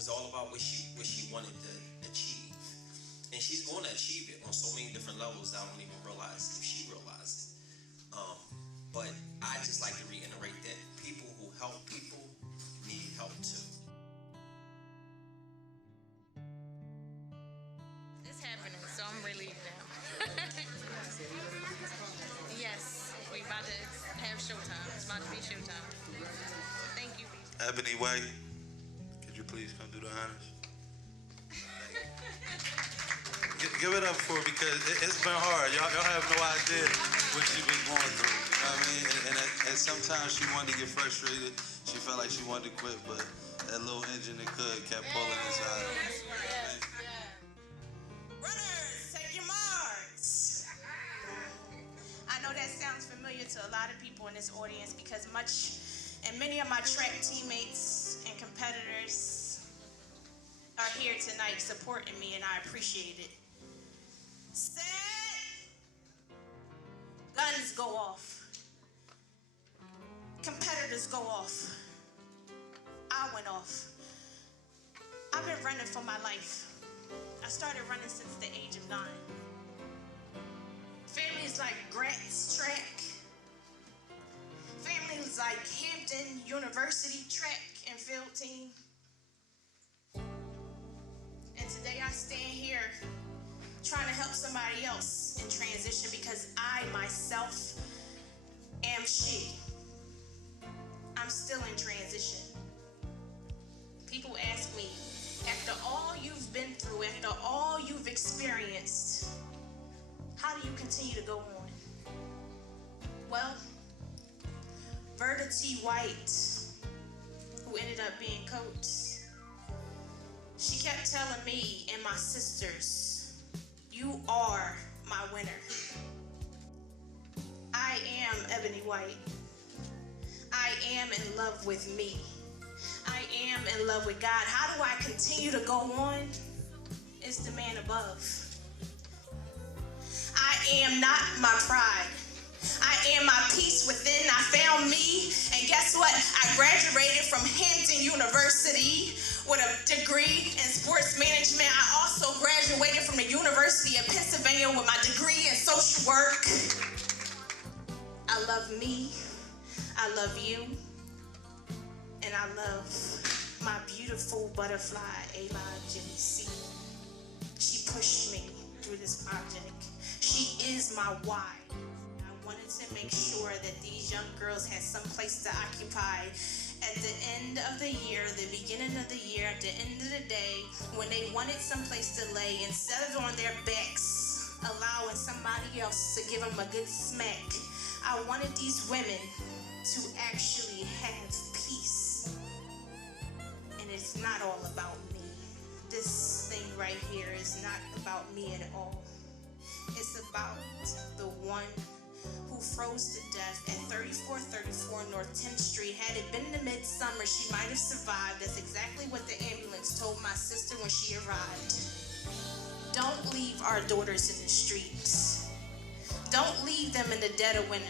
was all about what she wanted to achieve, and she's going to achieve it on so many different levels that I don't even realize if she realizes it. But I just like to reiterate that people who help people need help too. It's happening, so I'm relieved now. Yes, we about to have showtime. It's about to be showtime. Thank you, BJ. Ebony White, could you please come do the honors? Give it up for her because it's been hard. Y'all have no idea what she's been going through. You know what I mean? And sometimes she wanted to get frustrated. She felt like she wanted to quit, but that little engine that kept pulling inside of her. Runners, take your marks. I know that sounds familiar to a lot of people in this audience because many of my track teammates and competitors are here tonight supporting me, and I appreciate it. Set. Guns go off. Competitors go off. I went off. I've been running for my life. I started running since the age of 9. Families like Grants Track, families like Hampton University Track and Field Team. And today I stand here trying to help somebody else in transition because I myself am she. I'm still in transition. People ask me, after all you've been through, after all you've experienced, how do you continue to go on? Well, Verda T. White, who ended up being coach, she kept telling me and my sisters, you are my winner. I am Ebony White. I am in love with me. I am in love with God. How do I continue to go on? It's the man above. I am not my pride. I am my peace within. I found me, and guess what? I graduated from Hampton University with a degree in sports management. I also graduated from the University of Pennsylvania with my degree in social work. I love me. I love you. And I love my beautiful butterfly, Ayla Jimmy-C. She pushed me through this project. She is my why. I wanted to make sure that these young girls had some place to occupy at the end of the year, the beginning of the year, at the end of the day, when they wanted some place to lay, instead of on their backs, allowing somebody else to give them a good smack. I wanted these women to actually have peace. And it's not all about me. This thing right here is not about me at all. It's about the one who froze to death at 3434 North 10th Street. Had it been the midsummer, she might have survived. That's exactly what the ambulance told my sister when she arrived. Don't leave our daughters in the streets. Don't leave them in the dead of winter.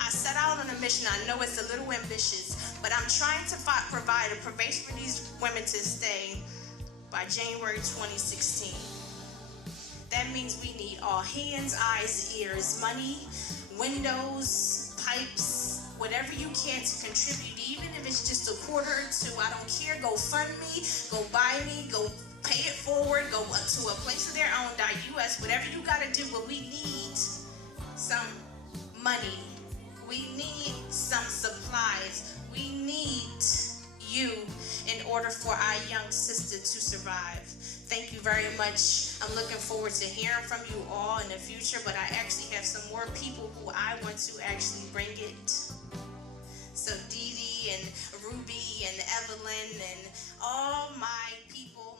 I set out on a mission. I know it's a little ambitious, but I'm trying to provide a place for these women to stay by January 2016. That means we need all hands, eyes, ears, money, windows, pipes, whatever you can to contribute, even if it's just a quarter or two. I don't care. Go fund me, go buy me, go pay it forward, go to a place of their own, .us, whatever you gotta do, but we need some money. We need some supplies. We need you in order for our young sister to survive. Thank you very much. I'm looking forward to hearing from you all in the future, but I actually have some more people who I want to actually bring it. So Dee Dee and Ruby and Evelyn and all my people.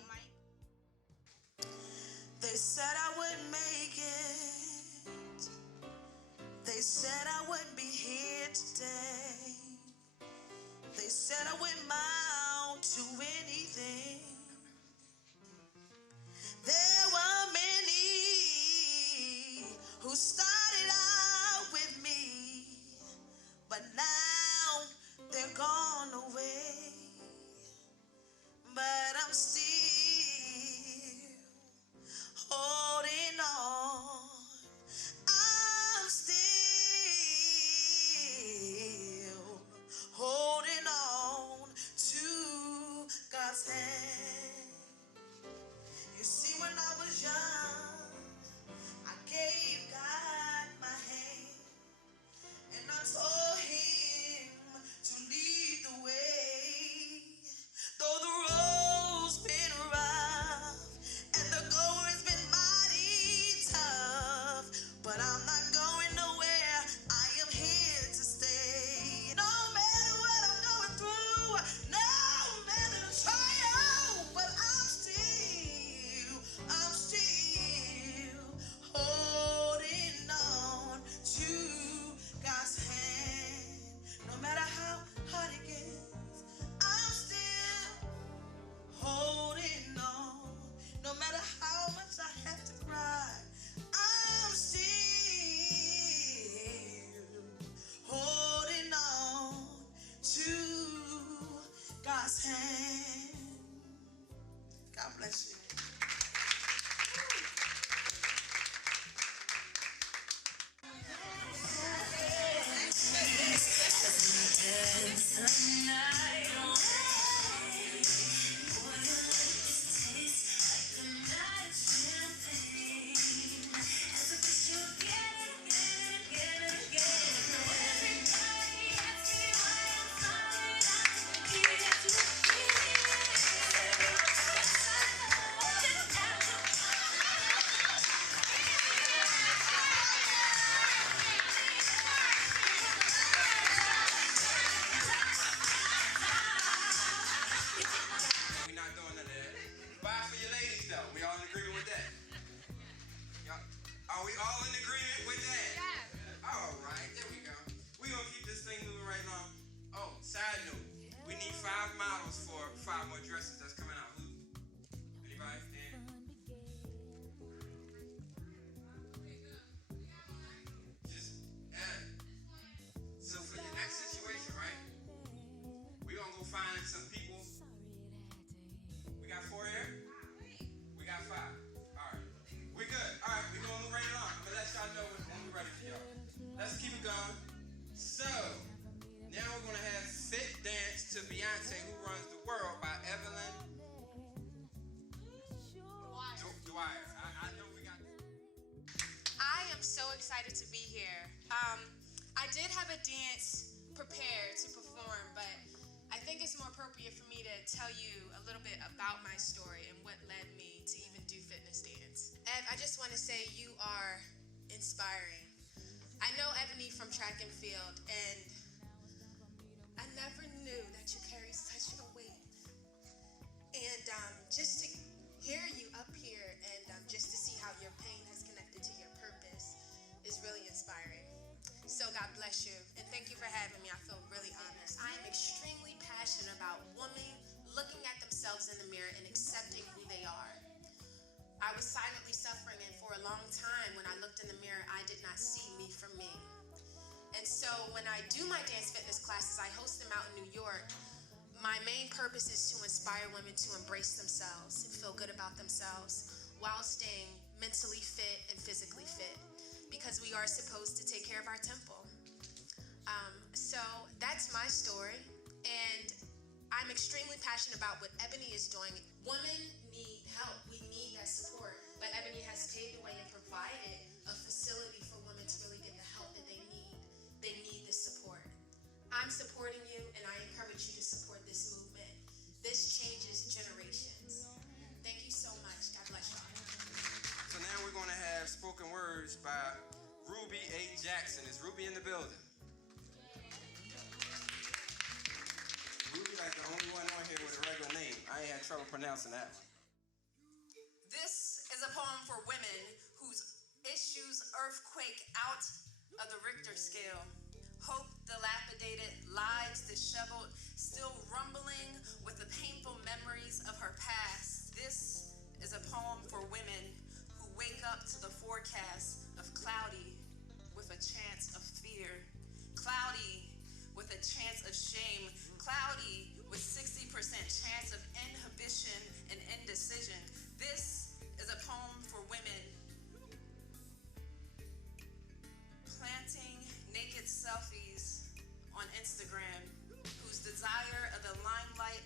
They said I wouldn't make it. They said I wouldn't be here today. They said I wouldn't amount to anything. There were many who started out with me, but now they're gone away. But God's hand. You see, when I was young, I gave God my hand, and I told him to lead the way. Though the road's been rough and the going's been mighty tough, but I'm not going nowhere. I am here to stay. No matter what I'm going through, no matter the trial, but I'm still holding on to God's hand. No matter how hard it gets, I'm still holding on. No matter how much I have to cry, I'm still holding on to God's hand. God bless you. Are we all in agreement with that? Yeah. All right, there we go. We're going to keep this thing moving right now. Oh, side note. We need 5 models for 5 more dresses that's coming out. Anybody? Just add. So for your next situation, right? We're going to go find some people. We got 4 here? We got 5. We good. All right, we're going to move right along. I'm going to let y'all know when we're ready for y'all. Let's keep it going. So, now we're going to have Fit Dance to Beyonce, Who Runs the World by Evelyn Dwyer. I know we got... I am so excited to be here. I did have a dance prepared to perform, but I think it's more appropriate for me to tell you a little bit about my story and what led me to even do fitness dance. Ev, I just want to say you are inspiring. I know Ebony from track and field, and I never knew that you carry such a weight. And just to hear you up here and just to see how your pain has connected to your purpose is really inspiring. So God bless you, and thank you for having me. I feel really honored. I am extremely passionate about women looking at themselves in the mirror and accepting who they are. I was silently suffering, and for a long time, when I looked in the mirror, I did not see me for me. And so when I do my dance fitness classes, I host them out in New York. My main purpose is to inspire women to embrace themselves and feel good about themselves while staying mentally fit and physically fit, because we are supposed to take care of our temple. So that's my story, and I'm extremely passionate about what Ebony is doing. Women need help. We need that support. But Ebony has paved the way and provided a facility for women to really get the help that they need. They need this support. I'm supporting you, and I encourage you to support this movement. This changes generations. Thank you so much. God bless y'all. So now we're going to have spoken words by Ruby A. Jackson. Is Ruby in the building? Ruby like the only one on here with a regular name. I ain't had trouble pronouncing that one. This is a poem for women whose issues earthquake out of the Richter scale. Hope dilapidated, lives disheveled, still rumbling with the painful memories of her past. This is a poem for women who wake up to the forecast of cloudy with a chance of fear, cloudy with a chance of shame, cloudy with 60% chance of inhibition and indecision. This is a poem for women planting naked selfies on Instagram, whose desire of the limelight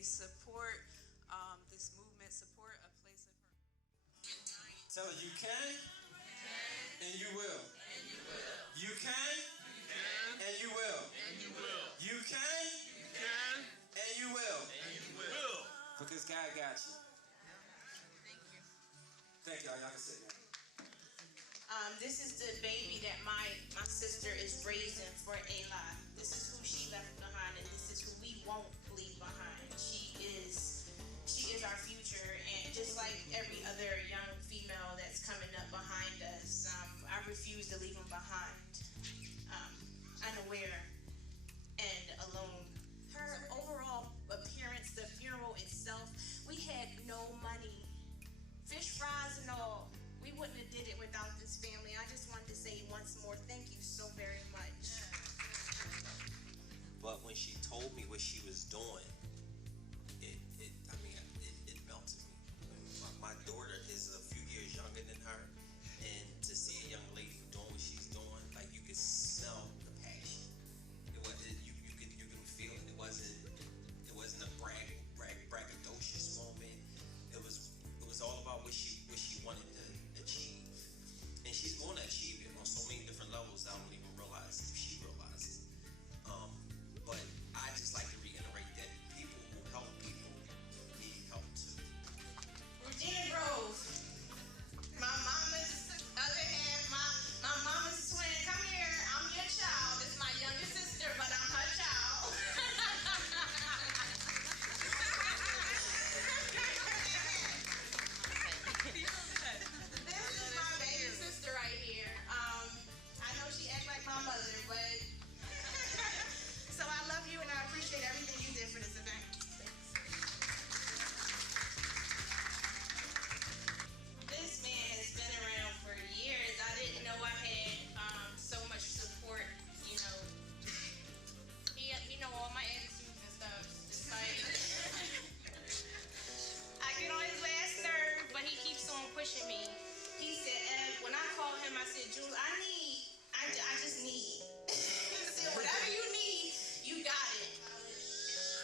please support this movement, support a place of her. Tell her you can and you will. You can and you will. You can and you will. Because God got you. Thank y'all. Y'all can sit down. This is the baby that my sister is raising for Eli. This is who she left behind, and this is who we won't leave behind. She is our future, and just like every other young female that's coming up behind us, I refuse to leave them behind, unaware and alone. Her overall appearance, the funeral itself, we had no money, fish fries and all. We wouldn't have did it without this family. I just wanted to say once more, thank you so very much. But when she told me what she was doing, it melted me. My daughter is a few years younger than her, and to see a young lady doing what she's doing, like you could smell the passion. You can feel it. It wasn't a braggadocious moment. It was all about what she wanted to achieve, and she's going to achieve it on so many different levels that I don't even realize if she realizes. But I just like to reiterate that people who help people need help too. Regina Grove, my mama's other half, my mama's twin. Come here, I'm your child. This is my younger sister, but I'm her child. This is my baby sister right here. I know she acts like my mother, but so I love you and I appreciate everything you did for this event. This man has been around for years. I didn't know I had so much support. You know, he know all my attitudes and stuff. Just like I get on his last nerve, but he keeps on pushing me. He said, when I called him, I said, Jules, I just need. He said, whatever you need, you got it.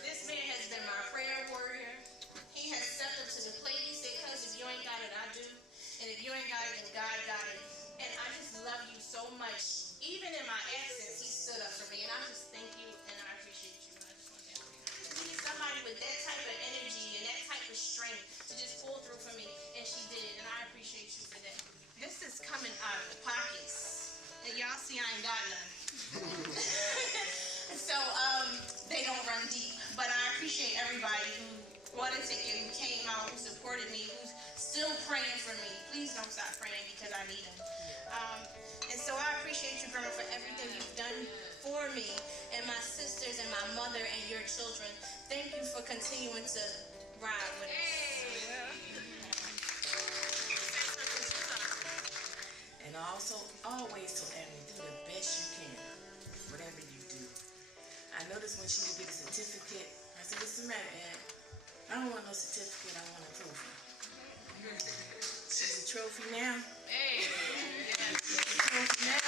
This man has been my prayer warrior. He has stepped up to the plate. He said, cuz if you ain't got it, I do. And if you ain't got it, then God got it. And I just love you so much. Even in my absence, he stood up for me. And I just thank you and I appreciate you. I just want that. I need somebody with that type of energy and that type of strength to just pull through for me. And she did. And I appreciate you for that. This is coming out of the pockets. And y'all see I ain't got none. So, they don't run deep. But I appreciate everybody who bought a ticket, who came out, who supported me, who's still praying for me. Please don't stop praying because I need them. And so I appreciate you, girl, for everything you've done for me and my sisters and my mother and your children. Thank you for continuing to ride with us. And also, always tell Abby, do the best you can, whatever you do. I noticed when she would get a certificate, I said, what's the matter, Ed? I don't want no certificate, I want a trophy. She's a trophy now. Hey! She's a trophy now.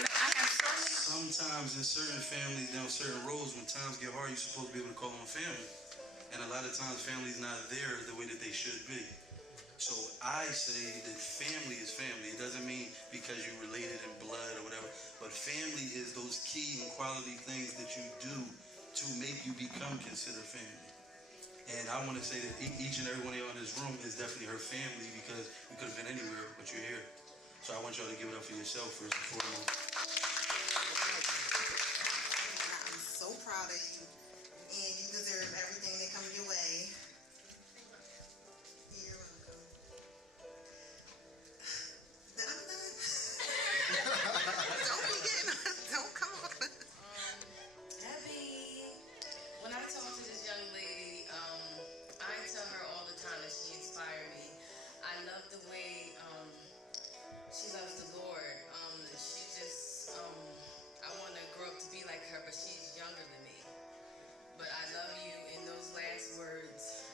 I have so many. Sometimes in certain families, down certain roads, when times get hard, you're supposed to be able to call on family. And a lot of times, family's not there the way that they should be. So I say that family is family. It doesn't mean because you're related in blood or whatever, but family is those key and quality things that you do to make you become considered family. And I want to say that each and every one of y'all in this room is definitely her family because you could have been anywhere, but you're here. So I want y'all to give it up for yourself first and foremost. I'm so proud of you, and you deserve everything that comes your way. You're welcome. I'm done. Don't come on. Abby, when I talk to this young lady, I tell her all the time that she inspired me. I love the way she loves the Lord. She just, I want to grow up to be like her, but she's younger than me. But I love you in those last words.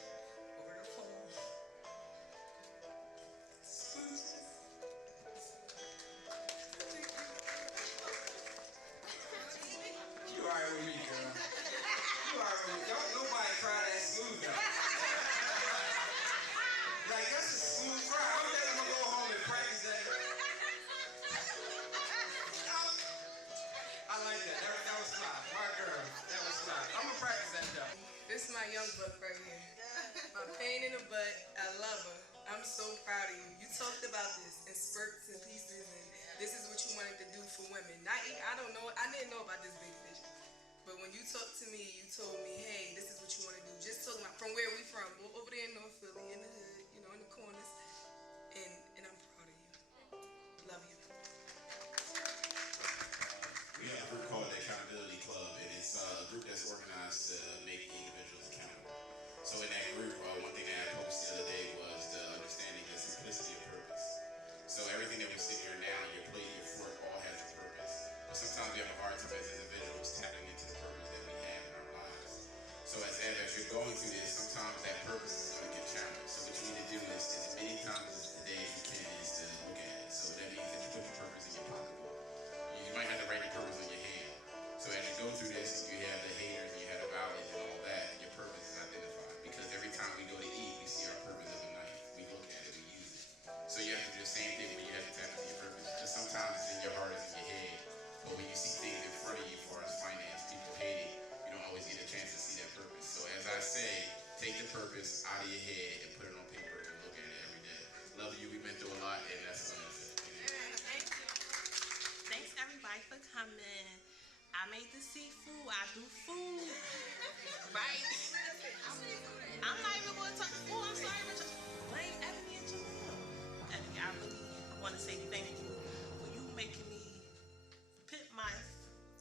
buck right here. My pain in the butt. I love her. I'm so proud of you. You talked about this in spurts and pieces, and this is what you wanted to do for women. I didn't know about this big vision. But when you talked to me, you told me, hey, this is what you want to do. Just talking about from where we from, over there in North Philly, in the hood, in the corners. And I'm proud of you. Love you. We have a group called the Accountability Club, and it's a group that's organized to make individuals accountable. So in that group, one thing that I posted the other day was the understanding the simplicity of purpose. So everything that we sit here now, your plate, your fork, all has a purpose. But sometimes we have a hard time as individuals tapping into the purpose that we have in our lives. So as you're going through this, sometimes that purpose is going to get challenged. So what you need to do is as many times a day as you can is to look at it. So that means that you put your purpose in your pocketbook. You might have to write your purpose on your hand. So as you go through this, you have the haters and you have the valleys and all that, your purpose is identified. Because every time we go to eat, we see our purpose of the night. We look at it, we use it. So you have to do the same thing when you have to tap into your purpose. Because sometimes it's in your heart, it's in your head. But when you see things in front of you, as far as finance, people hating, you don't always get a chance to see that purpose. So as I say, take the purpose out of your head and put it on paper and look at it every day. Love you, we've been through a lot, and that's what I'm going to say. Thank you. Thanks everybody for coming. I made the seafood. I do food. Right? I'm not even going to talk. Oh, I'm sorry, Richard. Blame Ebony and Jamil. Ebony, I really want to say thank you for you making me put my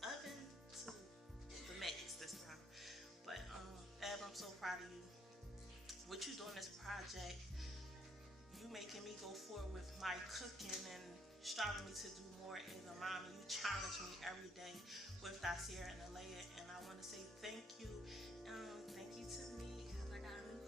oven to the max this time. But Eb, I'm so proud of you. What you doing this project, you making me go forward with my cooking and striving me to do more as a mom. And you challenge me every day with Dacia and Alea, and I want to say thank you. Thank you to me because I got a new